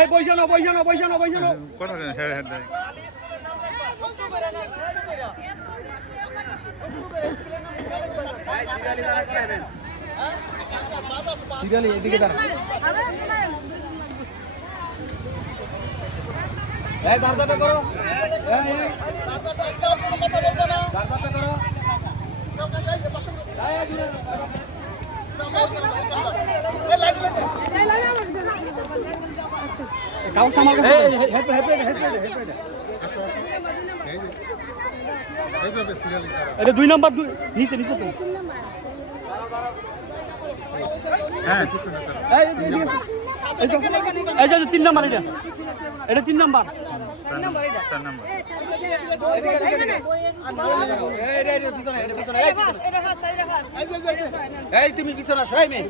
এই বইসানো কথা হ্যাঁ হ্যাঁ সিরিয়ালি এদিকে দাঁড়া এই দাঁড়াটা করো দাঁড়াটা করো কাউ সামাল এটা 2 নাম্বার নিচে তো হ্যাঁ এই যে 3 নাম্বার এটা 3 নাম্বার 4 নাম্বার এই তুমি পিছনে আসো এই মেয়ে